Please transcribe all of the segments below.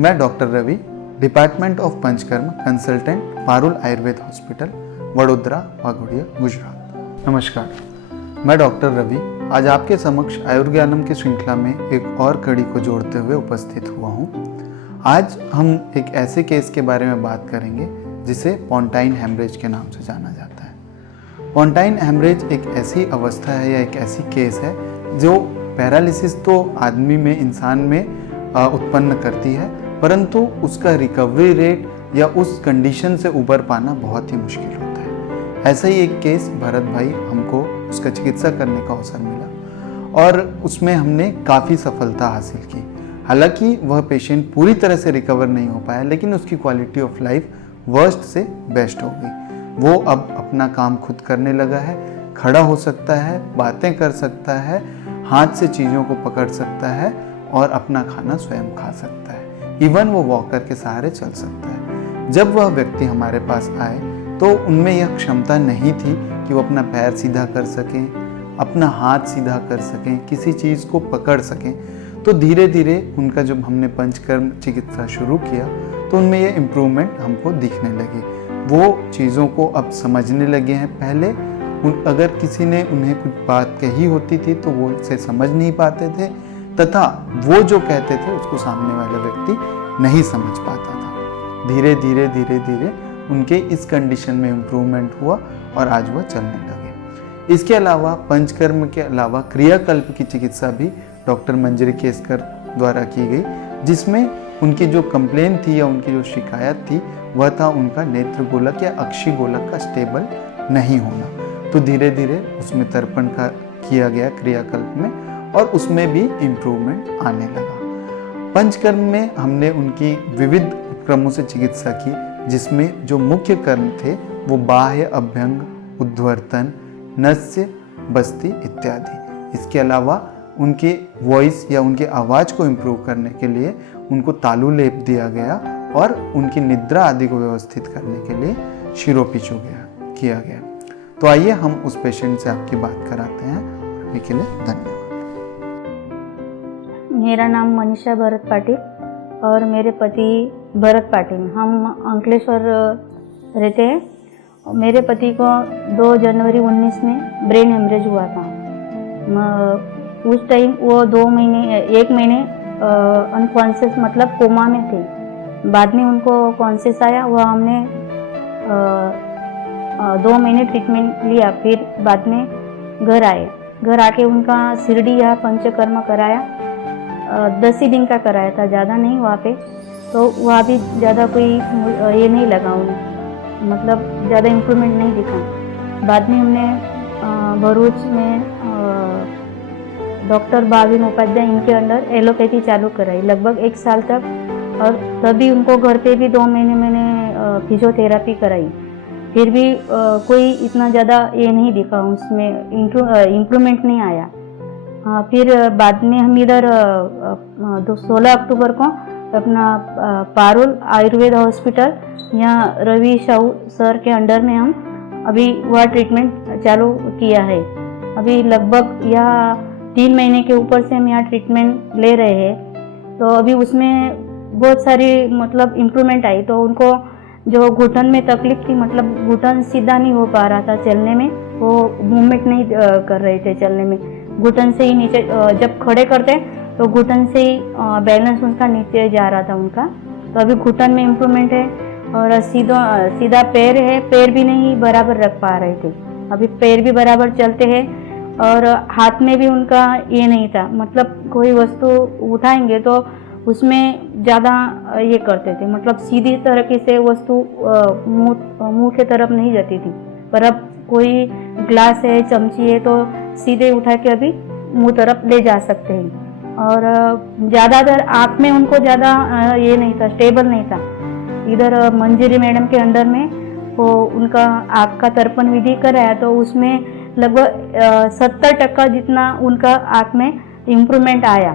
मैं doctor Ravi, department of Panchakarma consultant, Parul Ayurved hospital, Vadodara, Waghodia, Gujarat. नमस्कार, मैं डॉक्टर रवि आज आपके समक्ष आयुर्ज्ञानम की श्रृंखला में एक और कड़ी को जोड़ते हुए उपस्थित हुआ हूँ। आज हम एक ऐसे केस के बारे में बात करेंगे जिसे पोंटाइन हेमरेज के नाम से जाना जाता है। पोंटाइन हेमरेज एक ऐसी अवस्था है या एक ऐसी केस है जो पैरालिसिस तो आदमी में, इंसान में उत्पन्न करती है, परंतु उसका रिकवरी रेट या उस कंडीशन से उबर पाना बहुत ही मुश्किल होता है। ऐसा ही एक केस भरत भाई, हमको उसका चिकित्सा करने का अवसर मिला और उसमें हमने काफ़ी सफलता हासिल की। हालांकि वह पेशेंट पूरी तरह से रिकवर नहीं हो पाया, लेकिन उसकी क्वालिटी ऑफ लाइफ वर्स्ट से बेस्ट हो गई। वो अब अपना काम खुद करने लगा है, खड़ा हो सकता है, बातें कर सकता है, हाथ से चीज़ों को पकड़ सकता है और अपना खाना स्वयं खा सकता है। इवन वो वॉकर के सहारे चल सकता है। जब वह व्यक्ति हमारे पास आए तो उनमें यह क्षमता नहीं थी कि वो अपना पैर सीधा कर सकें, अपना हाथ सीधा कर सकें, किसी चीज़ को पकड़ सकें। तो धीरे धीरे उनका जब हमने पंचकर्म चिकित्सा शुरू किया तो उनमें ये इम्प्रूवमेंट हमको दिखने लगी। वो चीज़ों को अब समझने लगे हैं। पहले अगर किसी ने उन्हें कुछ बात कही होती थी तो वो उसे समझ नहीं पाते थे, तथा वो जो कहते थे उसको सामने वाला व्यक्ति नहीं समझ पाता था। धीरे धीरे धीरे धीरे उनके इस कंडीशन में इम्प्रूवमेंट हुआ और आज वह चलने लगे। इसके अलावा पंचकर्म के अलावा क्रियाकल्प की चिकित्सा भी डॉक्टर मंजरी केसकर द्वारा की गई, जिसमें उनकी जो कंप्लेन थी या उनकी जो शिकायत थी वह था उनका नेत्र गोलक या अक्षी गोलक का स्टेबल नहीं होना। तो धीरे धीरे उसमें तर्पण का किया गया क्रियाकल्प में और उसमें भी इम्प्रूवमेंट आने लगा। पंचकर्म में हमने उनकी विविध उपक्रमों से चिकित्सा की, जिसमें जो मुख्य कर्म थे वो बाह्य अभ्यंग, उद्वर्तन, नस्य, बस्ती इत्यादि। इसके अलावा उनके वॉइस या उनके आवाज़ को इम्प्रूव करने के लिए उनको तालु लेप दिया गया और उनकी निद्रा आदि को व्यवस्थित करने के लिए शिरोपिचो किया गया। तो आइए हम उस पेशेंट से आपकी बात कराते हैं। अभी के लिए धन्यवाद। मेरा नाम मनीषा भरत पाटिल और मेरे पति भरत पाटिल, हम अंकलेश्वर रहते हैं। मेरे पति को 2 जनवरी 19 में ब्रेन हेमरेज हुआ था। उस टाइम वो 1 महीने अनकॉन्शियस मतलब कोमा में थे। बाद में उनको कॉन्शियस आया, वह हमने 2 महीने ट्रीटमेंट लिया। फिर बाद में घर आए। घर आके उनका शिरडी या पंचकर्म कराया। 10 ही दिन का कराया था, ज़्यादा नहीं वहाँ पे। तो वहाँ भी ज़्यादा कोई ये नहीं लगा उन्हें, मतलब ज़्यादा इम्प्रूवमेंट नहीं दिखा। बाद में हमने भरूच में डॉक्टर भाविन उपाध्याय, इनके अंडर एलोपैथी चालू कराई लगभग 1 साल तक। और तभी उनको घर पे भी 2 महीने मैंने फिजियोथेरेपी कराई। फिर भी कोई इतना ज़्यादा ये नहीं दिखा, उसमें इम्प्रूवमेंट नहीं आया। फिर बाद में हम इधर 16 अक्टूबर को अपना पारुल आयुर्वेद हॉस्पिटल या रवि शाहू सर के अंडर में हम अभी वह ट्रीटमेंट चालू किया है। अभी लगभग यह 3 महीने के ऊपर से हम यहाँ ट्रीटमेंट ले रहे हैं। तो अभी उसमें बहुत सारी मतलब इम्प्रूवमेंट आई। तो उनको जो घुटन में तकलीफ थी, मतलब घुटन सीधा नहीं हो पा रहा था चलने में, वो मूवमेंट नहीं कर रहे थे चलने में, घुटन से ही नीचे जब खड़े करते तो घुटन से ही बैलेंस उनका नीचे जा रहा था उनका। तो अभी घुटन में इम्प्रूवमेंट है और सीधा पैर है, पैर भी नहीं बराबर रख पा रहे थे, अभी पैर भी बराबर चलते हैं। और हाथ में भी उनका ये नहीं था, मतलब कोई वस्तु उठाएंगे तो उसमें ज़्यादा ये करते थे, मतलब सीधी तरीके से वस्तु मुंह के तरफ नहीं जाती थी। पर अब कोई ग्लास है, चमची है तो सीधे उठा के अभी मुंह तरफ ले जा सकते हैं। और ज़्यादातर आँख में उनको ज़्यादा ये नहीं था, स्टेबल नहीं था। इधर मंजरी मैडम के अंडर में वो उनका आँख का तर्पण विधि कराया तो उसमें लगभग 70% जितना उनका आँख में इम्प्रूवमेंट आया।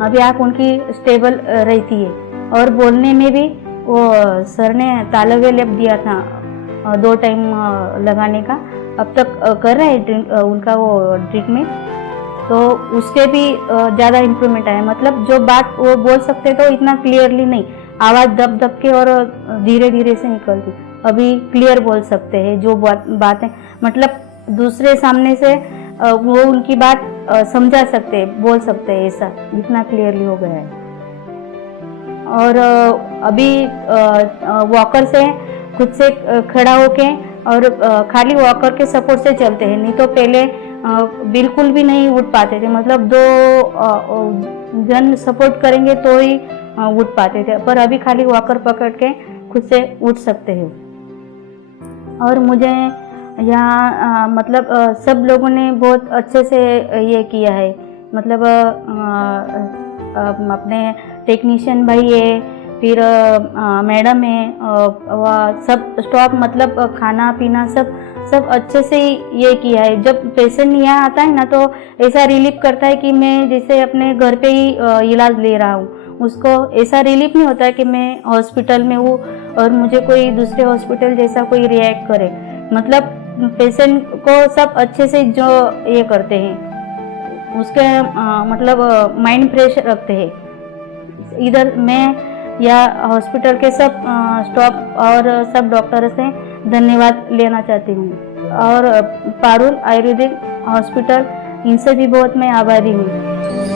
अभी आँख उनकी स्टेबल रहती है और बोलने में भी वो सर ने तालव्य लेप दिया था 2 टाइम लगाने का, अब तक कर रहे हैं उनका वो ट्रीटमेंट। तो उसके भी ज़्यादा इम्प्रूवमेंट आया। मतलब जो बात वो बोल सकते तो इतना क्लियरली नहीं, आवाज़ दब दब के और धीरे धीरे से निकलती, अभी क्लियर बोल सकते हैं जो बातें, मतलब दूसरे सामने से वो उनकी बात समझा सकते हैं, बोल सकते हैं, ऐसा इतना क्लियरली हो गया है। और अभी वॉकर से खुद से खड़ा होके और खाली वॉकर के सपोर्ट से चलते हैं, नहीं तो पहले बिल्कुल भी नहीं उठ पाते थे। मतलब दो जन सपोर्ट करेंगे तो ही उठ पाते थे, पर अभी खाली वॉकर पकड़ के खुद से उठ सकते हैं। और मुझे यहाँ मतलब सब लोगों ने बहुत अच्छे से ये किया है। मतलब अपने टेक्नीशियन भाई है, फिर मैडम है, सब स्टॉफ, मतलब खाना पीना सब अच्छे से ये किया है। जब पेशेंट यहाँ आता है ना तो ऐसा रिलीफ करता है कि मैं जैसे अपने घर पे ही इलाज ले रहा हूँ। उसको ऐसा रिलीफ नहीं होता है कि मैं हॉस्पिटल में हूँ और मुझे कोई दूसरे हॉस्पिटल जैसा कोई रिएक्ट करे। मतलब पेशेंट को सब अच्छे से जो ये करते हैं, उसके मतलब माइंड फ्रेश रखते हैं। इधर मैं या हॉस्पिटल के सब स्टाफ और सब डॉक्टर से धन्यवाद लेना चाहती हूँ, और पारुल आयुर्वेदिक हॉस्पिटल, इनसे भी बहुत मैं आभारी हूँ।